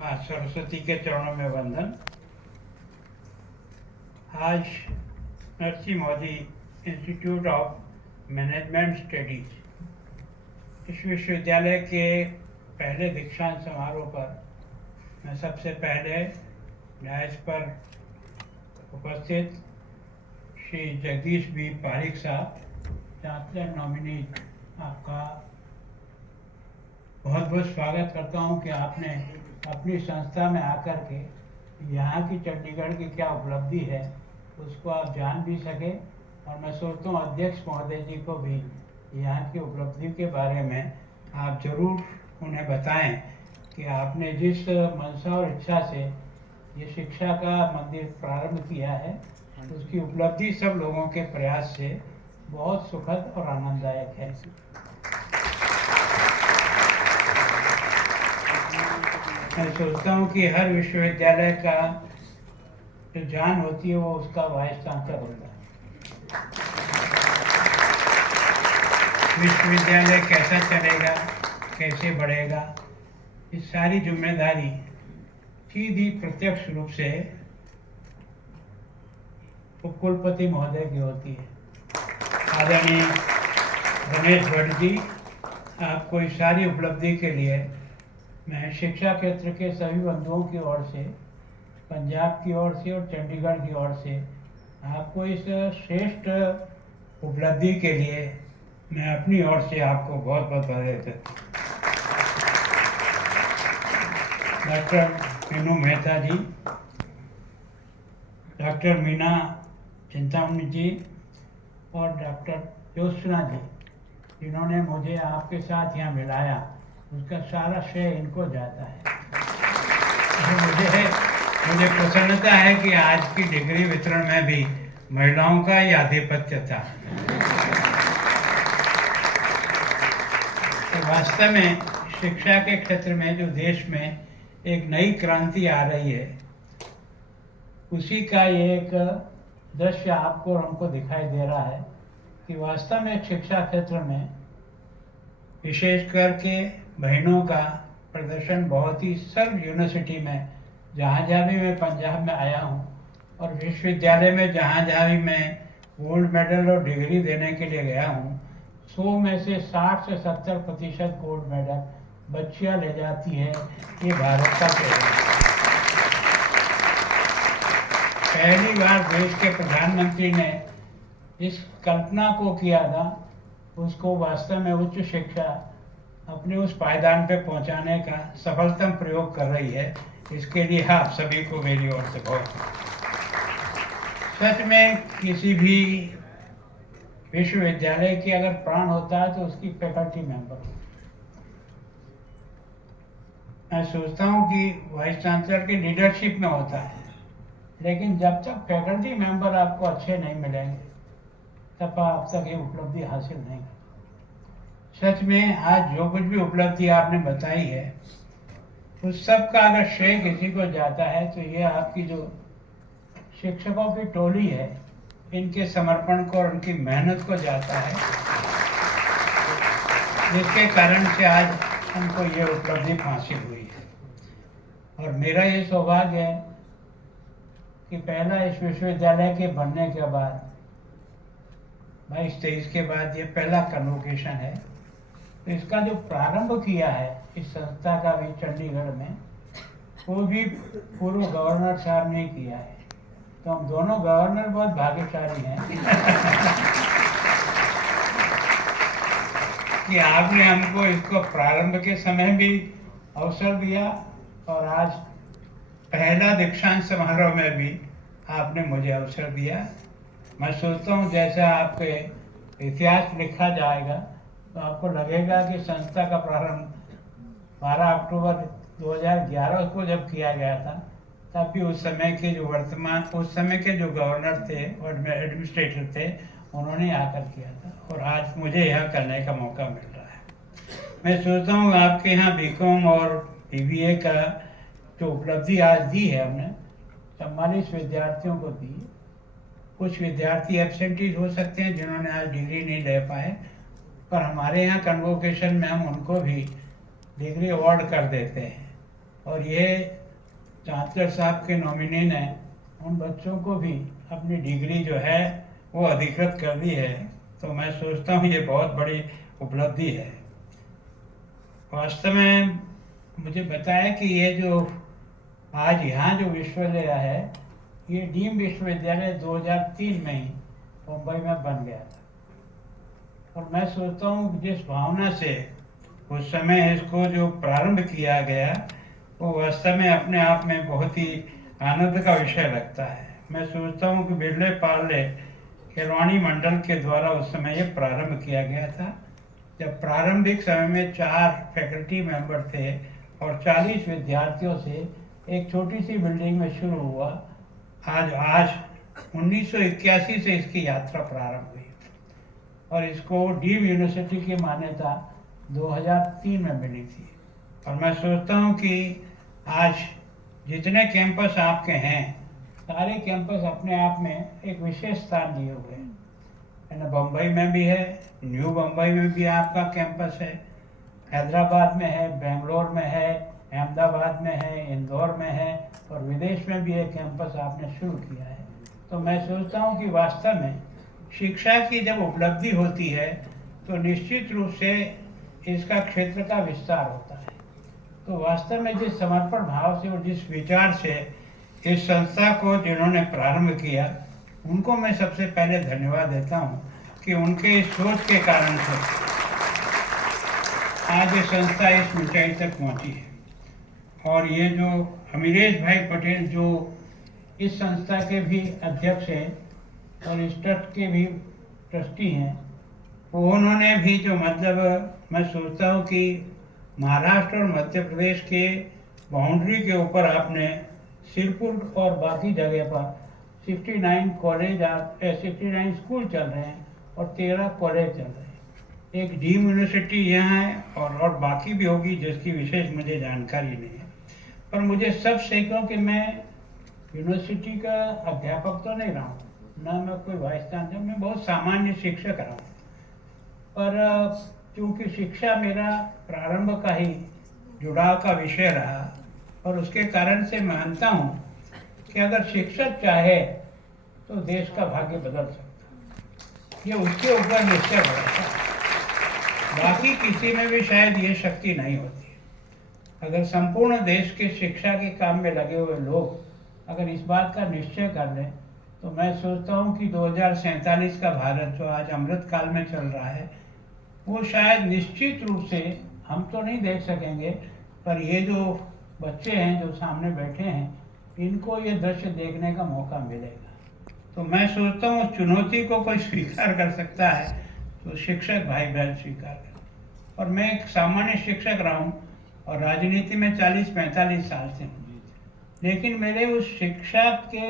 माँ सरस्वती के चरणों में वंदन। आज Narsingh Modi institute of management studies इस विश्वविद्यालय के पहले दीक्षांत समारोह पर मैं सबसे पहले डायस पर उपस्थित श्री जगदीश बी पारिक साहब, चांसलर नॉमिनी, आपका बहुत बहुत स्वागत करता हूं कि आपने अपनी संस्था में आकर के यहाँ की चंडीगढ़ की क्या उपलब्धि है उसको आप जान भी सके, और मैं सोचता हूँ अध्यक्ष महोदय जी को भी यहाँ की उपलब्धि के बारे में आप जरूर उन्हें बताएं कि आपने जिस मंशा और इच्छा से ये शिक्षा का मंदिर प्रारंभ किया है उसकी उपलब्धि सब लोगों के प्रयास से बहुत सुखद और आनंददायक है। मैं सोचता हूँ कि हर विश्वविद्यालय का जो जान होती है वो उसका वाइस चांसलर होता है। विश्वविद्यालय कैसा चलेगा, कैसे बढ़ेगा, इस सारी जिम्मेदारी सीधी प्रत्यक्ष रूप से उपकुलपति महोदय की होती है। आदरणीय रमेश भट्ट जी, आपको इस सारी उपलब्धि के लिए मैं शिक्षा क्षेत्र के सभी बंधुओं की ओर से, पंजाब की ओर से और चंडीगढ़ की ओर से आपको इस श्रेष्ठ उपलब्धि के लिए मैं अपनी ओर से आपको बहुत बहुत बधाई देता हूँ। डॉक्टर मीनू मेहता जी, डॉक्टर मीना चिंतामणि जी और डॉक्टर ज्योत्सना जी, जिन्होंने मुझे आपके साथ यहाँ मिलाया, उसका सारा श्रेय इनको जाता है। मुझे प्रसन्नता है कि आज की डिग्री वितरण में भी महिलाओं का ही आधिपत्य था। तो वास्तव में शिक्षा के क्षेत्र में जो देश में एक नई क्रांति आ रही है, उसी का ये एक दृश्य आपको और हमको दिखाई दे रहा है कि वास्तव में शिक्षा क्षेत्र में विशेष करके बहनों का प्रदर्शन बहुत ही, सर्व यूनिवर्सिटी में जहाँ जहाँ भी मैं पंजाब में आया हूँ और विश्वविद्यालय में जहाँ जहाँ भी मैं गोल्ड मेडल और डिग्री देने के लिए गया हूँ, 100 में से 60 से 70% गोल्ड मेडल बच्चियाँ ले जाती है। ये भारत का पेड़ है। पहली बार देश के प्रधानमंत्री ने इस कल्पना को किया था, उसको वास्तव में उच्च शिक्षा अपने उस पायदान पे पहुंचाने का सफलतम प्रयोग कर रही है। इसके लिए आप सभी को मेरी ओर से बहुत। सच में किसी भी विश्वविद्यालय की अगर प्राण होता है तो उसकी फैकल्टी मेंबर। मैं सोचता हूँ कि वाइस चांसलर की लीडरशिप में होता है, लेकिन जब तक फैकल्टी मेंबर आपको अच्छे नहीं मिलेंगे तब आप तक ये उपलब्धि हासिल नहीं। सच में आज जो कुछ भी उपलब्धि आपने बताई है उस सब का अगर श्रेय किसी को जाता है तो ये आपकी जो शिक्षकों की टोली है, इनके समर्पण को और उनकी मेहनत को जाता है, जिसके कारण से आज हमको ये उपलब्धि हासिल हुई है। और मेरा ये सौभाग्य है कि पहला इस विश्वविद्यालय के बनने के बाद 22-23 के बाद ये पहला कन्वोकेशन है। तो इसका जो प्रारंभ किया है इस संस्था का भी चंडीगढ़ में, वो भी पूर्व गवर्नर साहब ने किया है। तो हम दोनों गवर्नर बहुत भाग्यशाली हैं कि आपने हमको इसको प्रारंभ के समय भी अवसर दिया और आज पहला दीक्षांत समारोह में भी आपने मुझे अवसर दिया। मैं सोचता हूँ जैसा आपके इतिहास लिखा जाएगा तो आपको लगेगा कि संस्था का प्रारंभ 12 अक्टूबर 2011 को जब किया गया था, तब भी उस समय के जो उस समय के जो गवर्नर थे और एडमिनिस्ट्रेटर थे, उन्होंने आकर किया था और आज मुझे यह करने का मौका मिल रहा है। मैं सोचता हूँ आपके यहाँ बीकॉम और बीबीए का जो उपलब्धि आज दी है हमने, 44 विद्यार्थियों को दी। कुछ विद्यार्थी एब्सेंटीज हो सकते हैं जिन्होंने आज डिग्री नहीं ले पाए, पर हमारे यहाँ कन्वोकेशन में हम उनको भी डिग्री अवार्ड कर देते हैं। और ये चांसलर साहब के नॉमिनी ने उन बच्चों को भी अपनी डिग्री जो है वो अधिकृत कर दी है। तो मैं सोचता हूँ ये बहुत बड़ी उपलब्धि है। वास्तव में मुझे बताया कि ये जो आज यहाँ जो विश्वविद्यालय है, ये डीम विश्वविद्यालय 2003 में ही मुंबई में बन गया था। और मैं सोचता हूँ जिस भावना से उस समय इसको जो प्रारंभ किया गया, वो वास्तव में अपने आप में बहुत ही आनंद का विषय लगता है। मैं सोचता हूँ कि बिरले पार्ले खिलवाड़ी मंडल के द्वारा उस समय ये प्रारंभ किया गया था, जब प्रारंभिक समय में 4 फैकल्टी मेंबर थे और 40 विद्यार्थियों से एक छोटी सी बिल्डिंग में शुरू हुआ। आज 1981 से इसकी यात्रा प्रारंभ हुई और इसको डीम यूनिवर्सिटी की मान्यता 2003 में मिली थी। और मैं सोचता हूँ कि आज जितने कैंपस आपके हैं, सारे कैंपस अपने आप में एक विशेष स्थान लिए हुए हैं। बम्बई में भी है, न्यू बम्बई में भी आपका कैंपस है, हैदराबाद में है, बेंगलोर में है, अहमदाबाद में है, इंदौर में है और विदेश में भी एक कैंपस आपने शुरू किया है। तो मैं सोचता हूँ कि वास्तव में शिक्षा की जब उपलब्धि होती है तो निश्चित रूप से इसका क्षेत्र का विस्तार होता है। तो वास्तव में जिस समर्पण भाव से और जिस विचार से इस संस्था को जिन्होंने प्रारंभ किया, उनको मैं सबसे पहले धन्यवाद देता हूँ कि उनके इस सोच के कारण से आज ये संस्था इस ऊंचाई तक पहुँची है। और ये जो अमीरेश भाई पटेल जो इस संस्था के भी अध्यक्ष हैं और इस ट्रस्ट के भी ट्रस्टी हैं, वो उन्होंने भी जो मतलब मैं सोचता हूँ कि महाराष्ट्र और मध्य प्रदेश के बाउंड्री के ऊपर आपने सिरपुर और बाकी जगह पर 69 कॉलेज 69 स्कूल चल रहे हैं और 13 कॉलेज चल रहे हैं। एक डीम यूनिवर्सिटी यहाँ है और बाकी भी होगी जिसकी विशेष मुझे जानकारी नहीं है। पर मुझे सब से क्योंकि मैं यूनिवर्सिटी का अध्यापक तो नहीं रहा हूँ, ना मैं कोई वाइस चांसलर, मैं बहुत सामान्य शिक्षक रहा हूँ। पर क्योंकि शिक्षा मेरा प्रारंभ का ही जुड़ाव का विषय रहा और उसके कारण से मानता हूँ कि अगर शिक्षक चाहे तो देश का भाग्य बदल सकता है। ये उसके ऊपर निश्चय रहता है, बाकी किसी में भी शायद ये शक्ति नहीं होती है। अगर संपूर्ण देश के शिक्षा के काम में लगे हुए लोग अगर इस बात का निश्चय कर लें, तो मैं सोचता हूँ कि 2047 का भारत जो आज अमृत काल में चल रहा है, वो शायद निश्चित रूप से हम तो नहीं देख सकेंगे, पर ये जो बच्चे हैं जो सामने बैठे हैं, इनको ये दृश्य देखने का मौका मिलेगा। तो मैं सोचता हूँ चुनौती को कोई स्वीकार कर सकता है तो शिक्षक भाई बहन स्वीकार करें। और मैं एक सामान्य शिक्षक रहा हूँ और राजनीति में 40-45 साल से हूँ, लेकिन मेरे उस शिक्षा के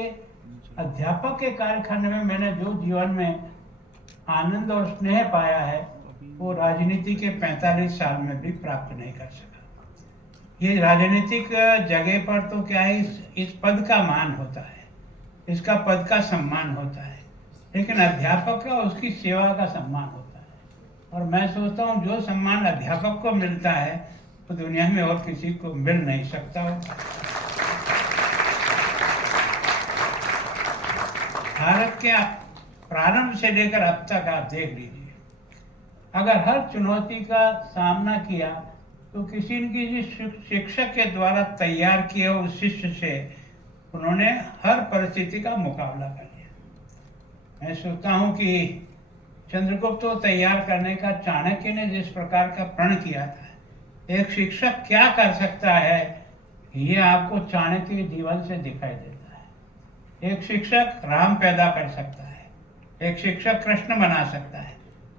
अध्यापक के कार्यकाल में मैंने जो जीवन में आनंद और स्नेह पाया है, वो राजनीति के 45 साल में भी प्राप्त नहीं कर सका। ये राजनीतिक जगह पर तो क्या है, इस पद का मान होता है, इसका पद का सम्मान होता है, लेकिन अध्यापक का उसकी सेवा का सम्मान होता है। और मैं सोचता हूँ जो सम्मान अध्यापक को मिलता है तो दुनिया में और किसी को मिल नहीं सकता हो। भारत के प्रारंभ से लेकर अब तक आप देख लीजिए, अगर हर चुनौती का सामना किया तो किसी न किसी शिक्षक के द्वारा तैयार किए उस शिष्य से उन्होंने हर परिस्थिति का मुकाबला कर लिया। मैं सोचता हूँ कि चंद्रगुप्त को तैयार करने का चाणक्य ने जिस प्रकार का प्रण किया था, एक शिक्षक क्या कर सकता है, ये आपको चाणक्य के जीवन से दिखाई देता है। एक शिक्षक राम पैदा कर सकता है, एक शिक्षक कृष्ण बना सकता है।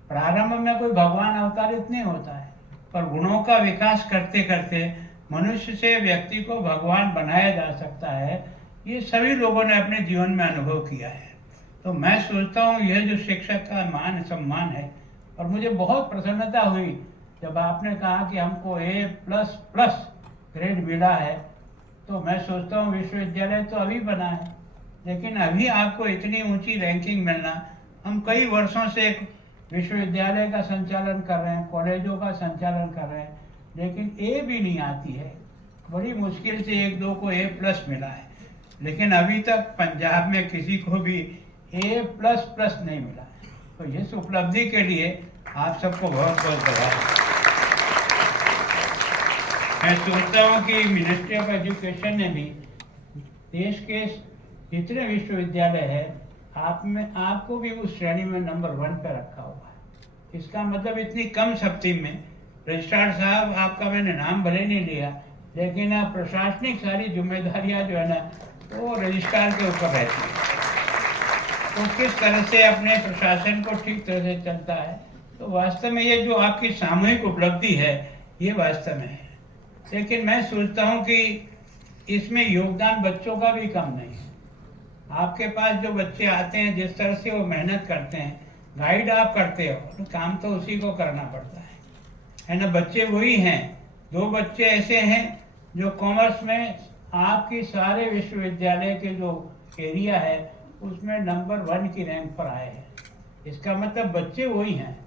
प्रारंभ में कोई भगवान अवतारित नहीं होता है, पर गुणों का विकास करते करते मनुष्य से व्यक्ति को भगवान बनाया जा सकता है। ये सभी लोगों ने अपने जीवन में अनुभव किया है। तो मैं सोचता हूँ यह जो शिक्षक का मान सम्मान है, और मुझे बहुत प्रसन्नता हुई जब आपने कहा कि हमको A++ ग्रेड मिला है। तो मैं सोचता हूँ विश्वविद्यालय तो अभी बना है, लेकिन अभी आपको इतनी ऊंची रैंकिंग मिलना, हम कई वर्षों से एक विश्वविद्यालय का संचालन कर रहे हैं, कॉलेजों का संचालन कर रहे हैं, लेकिन ए भी नहीं आती है। बड़ी मुश्किल से एक दो को A+ मिला है, लेकिन अभी तक पंजाब में किसी को भी A++ नहीं मिला। तो इस उपलब्धि के लिए आप सबको बहुत बहुत बधाई। मैं सोचता हूँ कि मिनिस्ट्री ऑफ एजुकेशन ने भी देश के जितने विश्वविद्यालय है आपको भी उस श्रेणी में नंबर 1 पे रखा हुआ है। इसका मतलब इतनी कम शक्ति में रजिस्ट्रार साहब आपका मैंने नाम भले नहीं लिया, लेकिन अब प्रशासनिक सारी जिम्मेदारियां जो है ना वो रजिस्ट्रार के ऊपर रहती है। तो किस तरह से अपने प्रशासन को ठीक तरह से चलता है, तो वास्तव में ये जो आपकी सामूहिक उपलब्धि है ये वास्तव में है। लेकिन मैं सोचता हूँ कि इसमें योगदान बच्चों का भी कम नहीं है। आपके पास जो बच्चे आते हैं, जिस तरह से वो मेहनत करते हैं, गाइड आप करते हो, तो काम तो उसी को करना पड़ता है ना। बच्चे वही हैं। 2 बच्चे ऐसे हैं जो कॉमर्स में आपकी सारे विश्वविद्यालय के जो एरिया है उसमें नंबर 1 की रैंक पर आए हैं। इसका मतलब बच्चे वही हैं।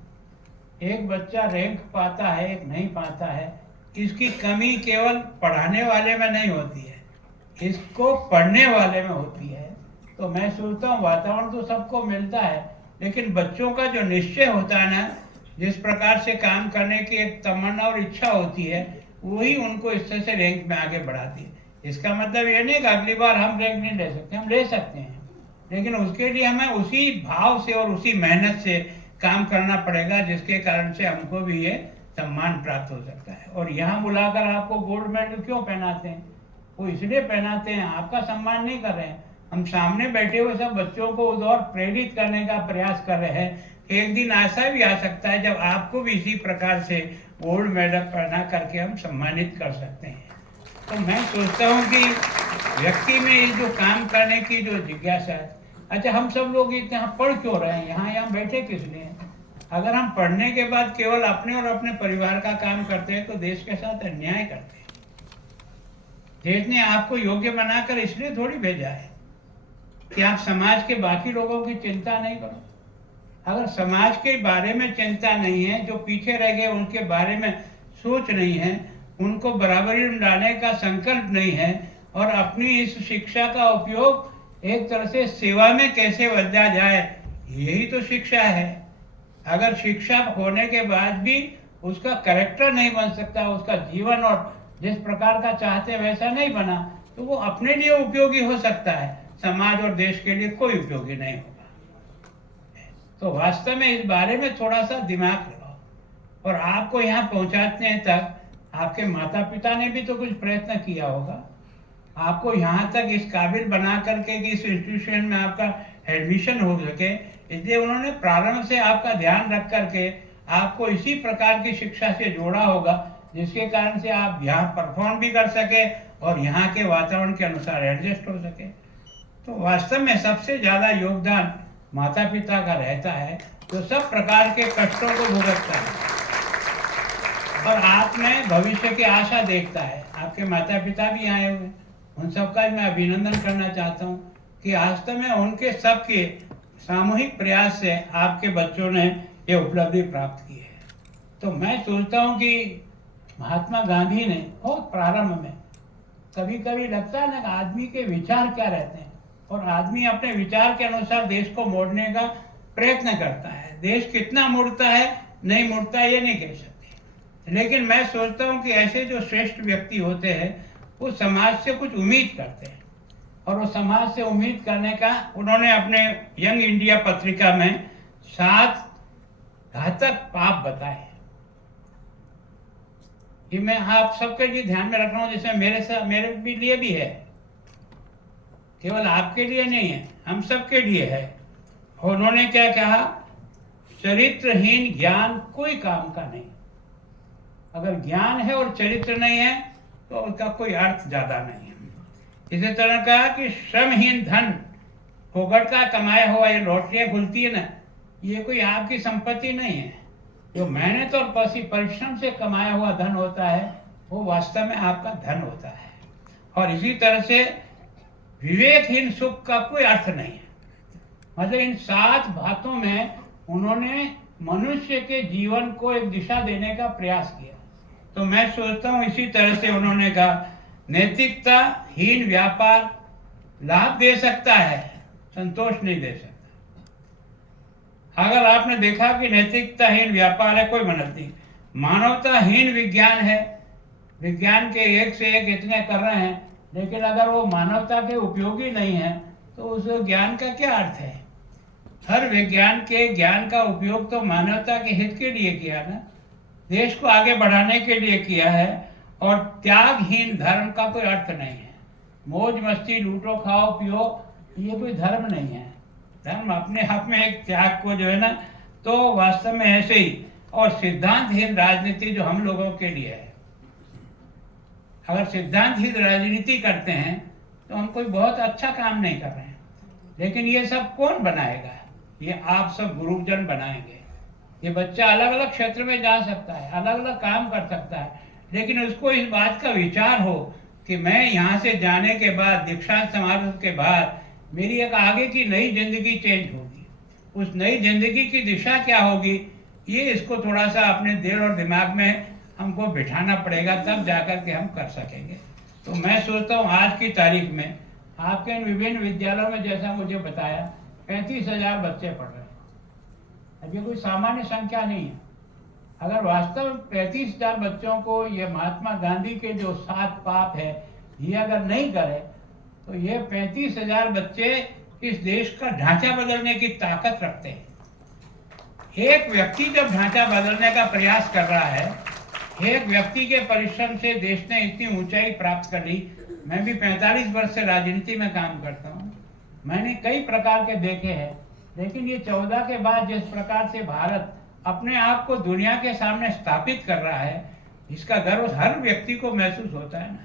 एक बच्चा रैंक पाता है, एक नहीं पाता है। इसकी कमी केवल पढ़ाने वाले में नहीं होती है, इसको पढ़ने वाले में होती है। तो मैं सोचता हूँ वातावरण तो सबको मिलता है, लेकिन बच्चों का जो निश्चय होता है ना, जिस प्रकार से काम करने की एक तमन्ना और इच्छा होती है, वही उनको इस तरह से रैंक में आगे बढ़ाती है। इसका मतलब ये नहीं कि अगली बार हम रैंक नहीं ले सकते, हम ले सकते हैं, लेकिन उसके लिए हमें उसी भाव से और उसी मेहनत से काम करना पड़ेगा, जिसके कारण से हमको भी ये सम्मान प्राप्त हो सकता है। और यहाँ बुलाकर आपको गोल्ड मेडल क्यों पहनाते हैं? वो इसलिए पहनाते हैं, आपका सम्मान नहीं कर रहे हैं। हम सामने बैठे हुए सब बच्चों को उस और प्रेरित करने का प्रयास कर रहे हैं। एक दिन ऐसा भी आ सकता है जब आपको भी इसी प्रकार से गोल्ड मेडल पहना करके हम सम्मानित कर सकते हैं। तो मैं सोचता हूँ कि व्यक्ति में ये जो काम करने की जो जिज्ञासा है, अच्छा हम सब लोग यहाँ पढ़ क्यों रहे हैं, यहाँ बैठे किस लिए? अगर हम पढ़ने के बाद केवल अपने और अपने परिवार का काम करते हैं तो देश के साथ अन्याय करते हैं। देश ने आपको योग्य बनाकर इसलिए थोड़ी भेजा है कि आप समाज के बाकी लोगों की चिंता नहीं करो। अगर समाज के बारे में चिंता नहीं है, जो पीछे रह गए उनके बारे में सोच नहीं है, उनको बराबरी में लाने का संकल्प नहीं है, और अपनी इस शिक्षा का उपयोग एक तरह से सेवा में कैसे बदला जाए, यही तो शिक्षा है। अगर शिक्षा होने के बाद भी उसका कैरेक्टर नहीं बन सकता, उसका जीवन और जिस प्रकार का चाहते वैसा नहीं बना, तो वो अपने लिए उपयोगी हो सकता है, समाज और देश के लिए कोई उपयोगी नहीं होगा। तो वास्तव में इस बारे में थोड़ा सा दिमाग लगाओ। और आपको यहाँ पहुँचाने तक आपके माता पिता ने भी तो कुछ प्रयत्न किया होगा, आपको यहाँ तक इस काबिल बना करके कि इस इंस्टीट्यूशन में आपका एडमिशन हो सके, इसलिए उन्होंने प्रारंभ से आपका ध्यान रख करके आपको इसी प्रकार की शिक्षा से जोड़ा होगा, जिसके कारण से आप यहाँ परफॉर्म भी कर सके और यहाँ के वातावरण के अनुसार एडजस्ट हो सके। तो वास्तव में सबसे ज़्यादा योगदान माता पिता का रहता है, जो सब प्रकार के कष्टों को भुगतता है और आप में भविष्य की आशा देखता है। आपके माता पिता भी आए हुए, उन सबका मैं अभिनंदन करना चाहता हूँ कि वास्तव में उनके सबके सामूहिक प्रयास से आपके बच्चों ने ये उपलब्धि प्राप्त की है। तो मैं सोचता हूँ कि महात्मा गांधी ने बहुत प्रारंभ में, कभी कभी लगता है ना कि आदमी के विचार क्या रहते हैं, और आदमी अपने विचार के अनुसार देश को मोड़ने का प्रयत्न करता है। देश कितना मुड़ता है नहीं मुड़ता है ये नहीं कह सकते, लेकिन मैं सोचता हूँ कि ऐसे जो श्रेष्ठ व्यक्ति होते हैं वो समाज से कुछ उम्मीद करते हैं, और वो समाज से उम्मीद करने का उन्होंने अपने यंग इंडिया पत्रिका में 7 घातक पाप बताए। ये मैं आप सबके लिए ध्यान में रख रहा हूँ, जिसमें मेरे लिए भी है, केवल आपके लिए नहीं है, हम सबके लिए है। और उन्होंने क्या कहा, चरित्रहीन ज्ञान कोई काम का नहीं। अगर ज्ञान है और चरित्र नहीं है तो उसका कोई अर्थ ज्यादा नहीं है। इसी तरह कहा कि श्रमहीन धन, फोकट का कमाया हुआ, ये लॉटरियां खुलती है ना, ये कोई आपकी संपत्ति नहीं है। जो मेहनत और परिश्रम से कमाया हुआ धन होता है वो वास्तव में आपका धन होता है। और इसी तरह से विवेकहीन सुख का कोई अर्थ नहीं है। मतलब इन 7 बातों में उन्होंने मनुष्य के जीवन को एक दिशा देने का प्रयास किया। तो मैं सोचता हूँ इसी तरह से उन्होंने कहा नैतिकताहीन व्यापार लाभ दे सकता है, संतोष नहीं दे सकता। अगर आपने देखा कि नैतिकताहीन व्यापार है, कोई मदद नहीं। मानवताहीन विज्ञान है, विज्ञान के एक से एक इतने कर रहे हैं, लेकिन अगर वो मानवता के उपयोगी नहीं है तो उस ज्ञान का क्या अर्थ है? हर विज्ञान के ज्ञान का उपयोग तो मानवता के हित के लिए किया ना, देश को आगे बढ़ाने के लिए किया है। और त्यागहीन धर्म का कोई अर्थ नहीं है। मौज मस्ती, लूटो खाओ पियो, ये कोई धर्म नहीं है। धर्म अपने आप में एक त्याग को जो है ना, तो वास्तव में ऐसे ही। और सिद्धांतहीन राजनीति जो हम लोगों के लिए है, अगर सिद्धांतहीन राजनीति करते हैं तो हम कोई बहुत अच्छा काम नहीं कर रहे हैं। लेकिन ये सब कौन बनाएगा? ये आप सब गुरुजन बनाएंगे। ये बच्चा अलग अलग क्षेत्र में जा सकता है, अलग अलग काम कर सकता है, लेकिन उसको इस बात का विचार हो कि मैं यहाँ से जाने के बाद, दीक्षांत समारोह के बाद मेरी एक आगे की नई जिंदगी चेंज होगी। उस नई जिंदगी की दिशा क्या होगी, ये इसको थोड़ा सा अपने दिल और दिमाग में हमको बिठाना पड़ेगा, तब जाकर के हम कर सकेंगे। तो मैं सोचता हूँ आज की तारीख में आपके इन विभिन्न विद्यालयों में, जैसा मुझे बताया, 35,000 बच्चे पढ़ रहे हैं। अब ये कोई सामान्य संख्या नहीं है। अगर वास्तव में 35,000 बच्चों को ये महात्मा गांधी के जो 7 पाप है ये अगर नहीं करे तो ये 35,000 बच्चे इस देश का ढांचा बदलने की ताकत रखते हैं। एक व्यक्ति जब ढांचा बदलने का प्रयास कर रहा है, एक व्यक्ति के परिश्रम से देश ने इतनी ऊंचाई प्राप्त कर ली। मैं भी 45 वर्ष से राजनीति में काम करता हूँ, मैंने कई प्रकार के देखे हैं, लेकिन ये 14 के बाद जिस प्रकार से भारत अपने आप को दुनिया के सामने स्थापित कर रहा है, इसका गर्व हर व्यक्ति को महसूस होता है ना।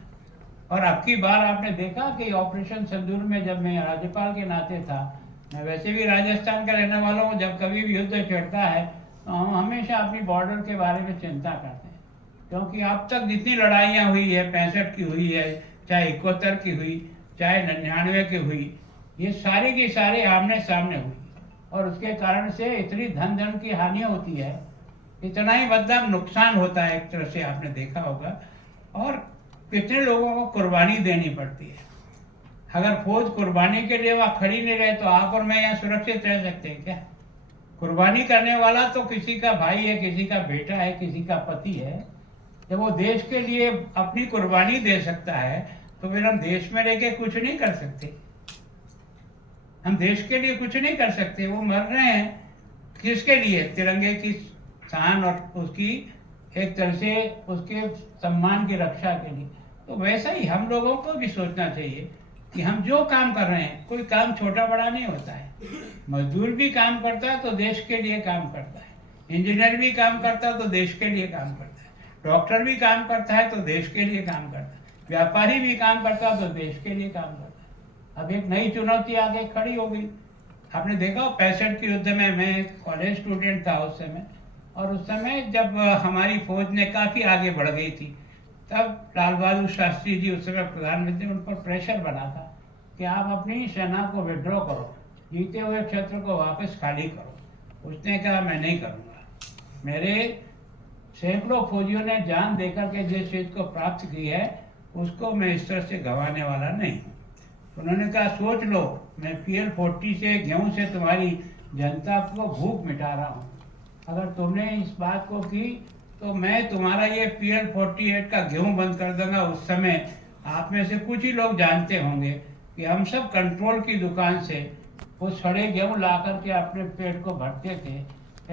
और अब की बार आपने देखा कि ऑपरेशन सिंदूर में जब मैं राज्यपाल के नाते था, मैं वैसे भी राजस्थान का रहने वाला हूँ, जब कभी भी युद्ध छिड़ता है तो हम हमेशा अपनी बॉर्डर के बारे में चिंता करते हैं, क्योंकि अब तक जितनी लड़ाइयाँ हुई है, 65 की हुई है, चाहे 71 की हुई, चाहे 99 की हुई, ये सारी की सारी आमने सामने हुई। और उसके कारण से इतनी धन की हानि होती है, इतना ही मतलब नुकसान होता है, एक तरह से आपने देखा होगा। और कितने लोगों को कुर्बानी देनी पड़ती है। अगर फौज कुर्बानी के लिए वहाँ खड़ी नहीं रहे तो आप और मैं यहाँ सुरक्षित रह सकते हैं क्या? कुर्बानी करने वाला तो किसी का भाई है, किसी का बेटा है, किसी का पति है। जब वो देश के लिए अपनी कुर्बानी दे सकता है तो फिर हम देश में रह के कुछ नहीं कर सकते। हम देश के लिए कुछ नहीं कर सकते। वो मर रहे हैं किसके लिए? तिरंगे की शान और उसकी एक तरह से उसके सम्मान की रक्षा के लिए। तो वैसा ही हम लोगों को भी सोचना चाहिए कि हम जो काम कर रहे हैं, कोई काम छोटा बड़ा नहीं होता है। मजदूर भी काम करता है तो देश के लिए काम करता है, इंजीनियर भी काम करता है तो देश के लिए काम करता है, डॉक्टर भी काम करता है तो देश के लिए काम करता है, व्यापारी भी काम करता है तो देश के लिए काम करता है। अब एक नई चुनौती आगे खड़ी हो गई। आपने देखा 65 के युद्ध में मैं कॉलेज स्टूडेंट था उस समय, और उस समय जब हमारी फौज ने काफ़ी आगे बढ़ गई थी, तब लाल बहादुर शास्त्री जी उस समय प्रधानमंत्री, उन पर प्रेशर बना था कि आप अपनी सेना को विड्रॉ करो, जीते हुए क्षेत्र को वापस खाली करो। उसने कहा मैं नहीं करूँगा। मेरे सैकड़ों फौजियों ने जान देकर के जिस चीज़ को प्राप्त की है उसको मैं इस तरह से गंवाने वाला नहीं हूँ। उन्होंने कहा सोच लो, मैं PL-40 से, गेहूँ से तुम्हारी जनता को भूख मिटा रहा हूँ। अगर तुमने इस बात को की तो मैं तुम्हारा ये PL-48 का गेहूँ बंद कर दूंगा। उस समय आप में से कुछ ही लोग जानते होंगे कि हम सब कंट्रोल की दुकान से वो सड़े गेहूँ ला करके अपने पेट को भरते थे।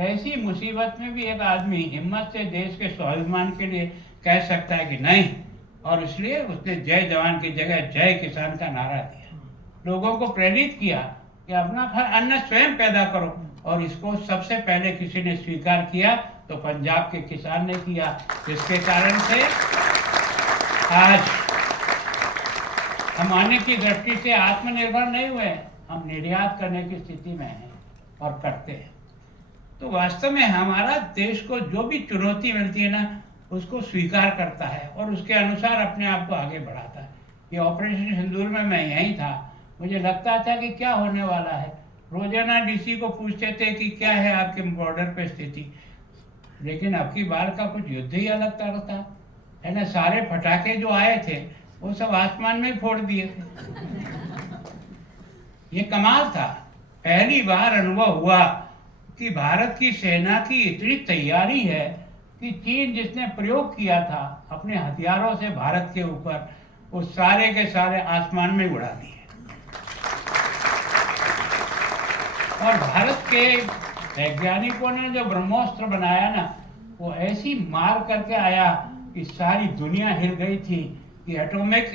ऐसी मुसीबत में भी एक आदमी हिम्मत से देश के स्वाभिमान के लिए कह सकता है कि नहीं, और इसलिए उसने जय जवान की जगह जय किसान का नारा दिया, लोगों को प्रेरित किया कि अपना अन्न स्वयं पैदा करो। और इसको सबसे पहले किसी ने स्वीकार किया तो पंजाब के किसान ने किया, जिसके कारण से आज हम आने की दृष्टि से आत्मनिर्भर नहीं हुए, हम निर्यात करने की स्थिति में हैं और करते हैं। तो वास्तव में हमारा देश को जो भी चुनौती मिलती है ना, उसको स्वीकार करता है और उसके अनुसार अपने आप को आगे बढ़ाता है। ये ऑपरेशन सिंदूर में मैं यहीं था, मुझे लगता था कि क्या होने वाला है। रोजाना DC को पूछते थे कि क्या है आपके बॉर्डर पे स्थिति, लेकिन अब की बार का कुछ युद्ध ही अलग तरह था, है ना। सारे पटाखे जो आए थे वो सब आसमान में फोड़ दिए थे। ये कमाल था। पहली बार अनुभव हुआ कि भारत की सेना की इतनी तैयारी है कि चीन जिसने प्रयोग किया था अपने हथियारों से भारत के ऊपर, वो सारे के सारे आसमान में उड़ा दिए। और भारत के वैज्ञानिकों ने जो ब्रह्मोस्त्र बनाया ना, वो ऐसी मार करके आया कि सारी दुनिया हिल गई थी कि एटॉमिक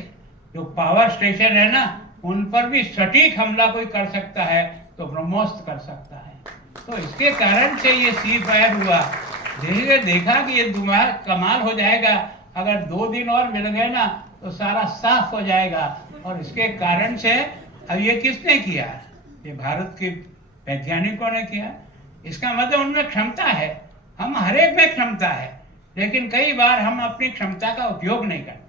जो पावर स्टेशन है ना, उन पर भी सटीक हमला कोई कर सकता है तो ब्रह्मोस्त्र कर सकता है। तो इसके कारण से ये सीज फायर हुआ। धीरे देखा कि ये दिमाग कमाल हो जाएगा, अगर 2 दिन और मिल गए ना तो सारा साफ हो जाएगा। और इसके कारण से अब ये किसने किया? ये भारत के वैज्ञानिकों ने किया। इसका मतलब उनमें क्षमता है, हम हर एक में क्षमता है, लेकिन कई बार हम अपनी क्षमता का उपयोग नहीं करते।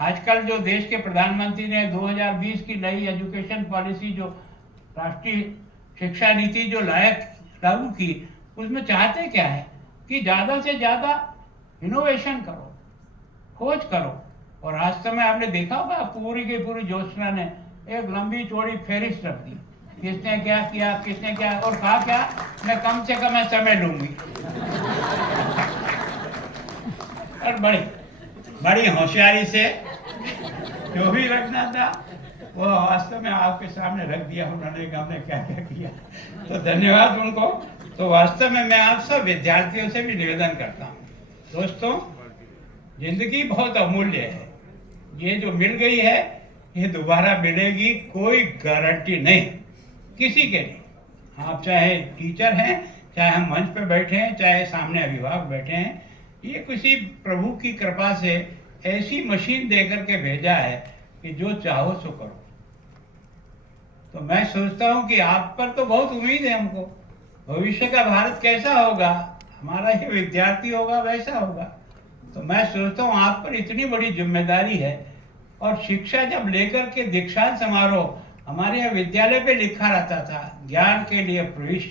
आजकल जो देश के प्रधानमंत्री ने 2020 की नई एजुकेशन पॉलिसी, जो राष्ट्रीय शिक्षा नीति जो लागू की, उसमें चाहते क्या है कि ज़्यादा से ज़्यादा इनोवेशन करो, खोज करो। और आज समय आपने देखा होगा, पूरी की पूरी योजना ने एक लंबी चौड़ी फहरिस्त रख दी, किसने क्या किया, किसने क्या, और कहा क्या, मैं कम से कम समय लूंगी। और बड़ी होशियारी से जो भी रखना था वो वास्तव में आपके सामने रख दिया उन्होंने, हमने क्या क्या किया। तो धन्यवाद उनको। तो वास्तव में मैं आप सब विद्यार्थियों से भी निवेदन करता हूँ, दोस्तों, जिंदगी बहुत अमूल्य है। ये जो मिल गई है ये दोबारा मिलेगी, कोई गारंटी नहीं किसी के लिए। आप चाहे टीचर हैं, चाहे हम मंच पे बैठे हैं, चाहे सामने अभिभावक बैठे हैं, ये किसी प्रभु की कृपा से ऐसी मशीन दे करके भेजा है कि जो चाहो सो करो। तो मैं सोचता हूँ कि आप पर तो बहुत उम्मीद है हमको। भविष्य का भारत कैसा होगा, हमारा ये विद्यार्थी होगा वैसा होगा। तो मैं सोचता हूँ आप पर इतनी बड़ी जिम्मेदारी है। और शिक्षा जब लेकर के दीक्षांत समारोह, हमारे यहाँ विद्यालय पे लिखा रहता था, ज्ञान के लिए प्रवेश,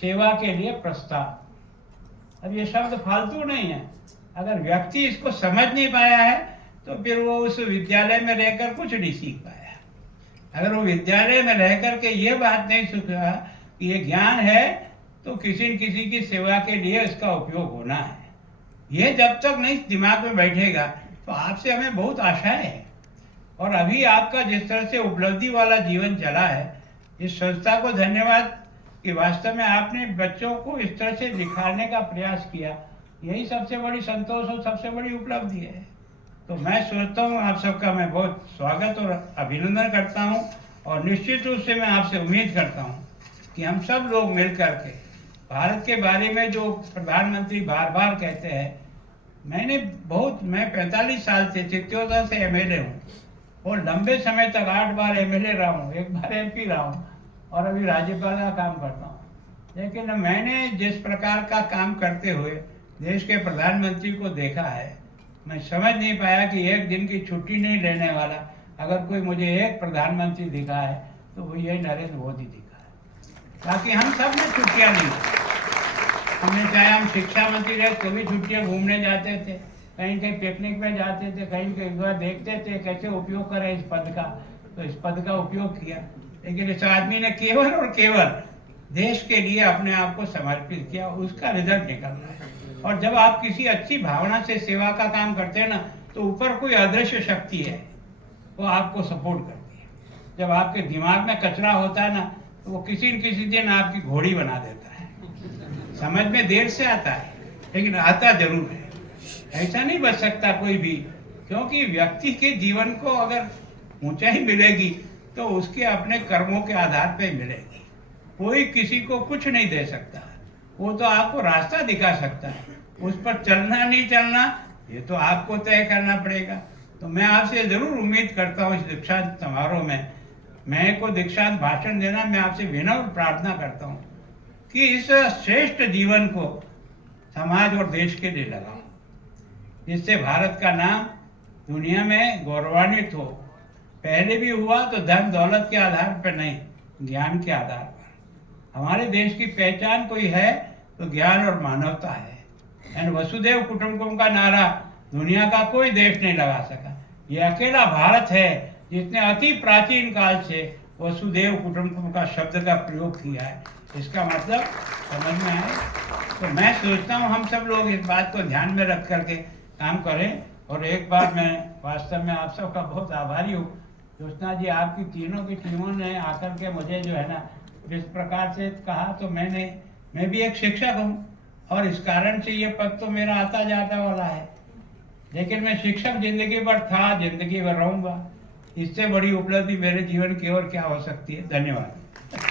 सेवा के लिए प्रस्ताव। अब ये शब्द फालतू नहीं है। अगर व्यक्ति इसको समझ नहीं पाया है तो फिर वो उस विद्यालय में रहकर कुछ नहीं सीख पाया। अगर वो विद्यालय में रह करके ये बात नहीं सीखा कि ये ज्ञान है तो किसी न किसी की सेवा के लिए इसका उपयोग होना है, ये जब तक नहीं दिमाग में बैठेगा तो आपसे हमें बहुत आशाएं हैं। और अभी आपका जिस तरह से उपलब्धि वाला जीवन चला है, इस संस्था को धन्यवाद कि वास्तव में आपने बच्चों को इस तरह से दिखाने का प्रयास किया। यही सबसे बड़ी संतोष और सबसे बड़ी उपलब्धि है। तो मैं सोचता हूँ आप सबका मैं बहुत स्वागत और अभिनंदन करता हूँ। और निश्चित रूप से मैं आपसे उम्मीद करता हूँ कि हम सब लोग मिल करके भारत के बारे में जो प्रधानमंत्री बार बार कहते हैं, मैं 45 साल से चित्तौड़गढ़ से एमएलए हूँ और लंबे समय तक 8 बार एमएलए रहा हूँ, 1 बार एमपी रहा हूँ और अभी राज्यपाल का काम करता हूँ। लेकिन मैंने जिस प्रकार का काम करते हुए देश के प्रधानमंत्री को देखा है, मैं समझ नहीं पाया कि एक दिन की छुट्टी नहीं लेने वाला अगर कोई मुझे एक प्रधानमंत्री दिखा है तो वो यही नरेंद्र मोदी दिखा है। ताकि हम सब ने छुट्टियाँ ली, हमने चाहे हम शिक्षा मंत्री रहे तो भी छुट्टियाँ घूमने जाते थे, कहीं कहीं पिकनिक में जाते थे, कहीं कहीं देखते थे कैसे उपयोग करें इस पद का, तो इस पद का उपयोग किया। लेकिन इस आदमी ने केवल और केवल देश के लिए अपने आप को समर्पित किया, उसका रिजल्ट निकल रहा है। और जब आप किसी अच्छी भावना से सेवा का काम करते हैं ना, तो ऊपर कोई अदृश्य शक्ति है, वो आपको सपोर्ट करती है। जब आपके दिमाग में कचरा होता है ना, तो वो किसी न किसी दिन आपकी घोड़ी बना देता है। समझ में देर से आता है लेकिन आता जरूर है। ऐसा नहीं बच सकता कोई भी, क्योंकि व्यक्ति के जीवन को अगर ऊंचाई मिलेगी तो उसके अपने कर्मों के आधार पर मिलेगी। कोई किसी को कुछ नहीं दे सकता, वो तो आपको रास्ता दिखा सकता है, उस पर चलना नहीं चलना ये तो आपको तय करना पड़ेगा। तो मैं आपसे जरूर उम्मीद करता हूँ इस दीक्षांत समारोह में मैं को दीक्षांत भाषण देना, मैं आपसे विनम्र प्रार्थना करता हूँ कि इस श्रेष्ठ जीवन को समाज और देश के लिए लगाओ, जिससे भारत का नाम दुनिया में गौरवान्वित हो। पहले भी हुआ तो धन दौलत के आधार पर नहीं, ज्ञान के आधार पर। हमारे देश की पहचान कोई है तो ज्ञान और मानवता है। एंड वसुधैव कुटुंबकम का नारा दुनिया का कोई देश नहीं लगा सका। ये अकेला भारत है जिसने अति प्राचीन काल से वसुदेव कुटुंबकम का शब्द का प्रयोग किया है। इसका मतलब समझ में आए तो मैं सोचता हूँ हम सब लोग इस बात को ध्यान में रख करके काम करें। और एक बार मैं वास्तव में आप सबका बहुत आभारी हूँ ज्योत्सना जी, आपकी तीनों की टीमों ने आकर के मुझे जो है ना जिस प्रकार से कहा, तो मैं भी एक शिक्षक हूँ और इस कारण से ये पद तो मेरा आता जाता वाला है, लेकिन मैं शिक्षक जिंदगी भर था, जिंदगी भर रहूंगा। इससे बड़ी उपलब्धि मेरे जीवन की और क्या हो सकती है। धन्यवाद।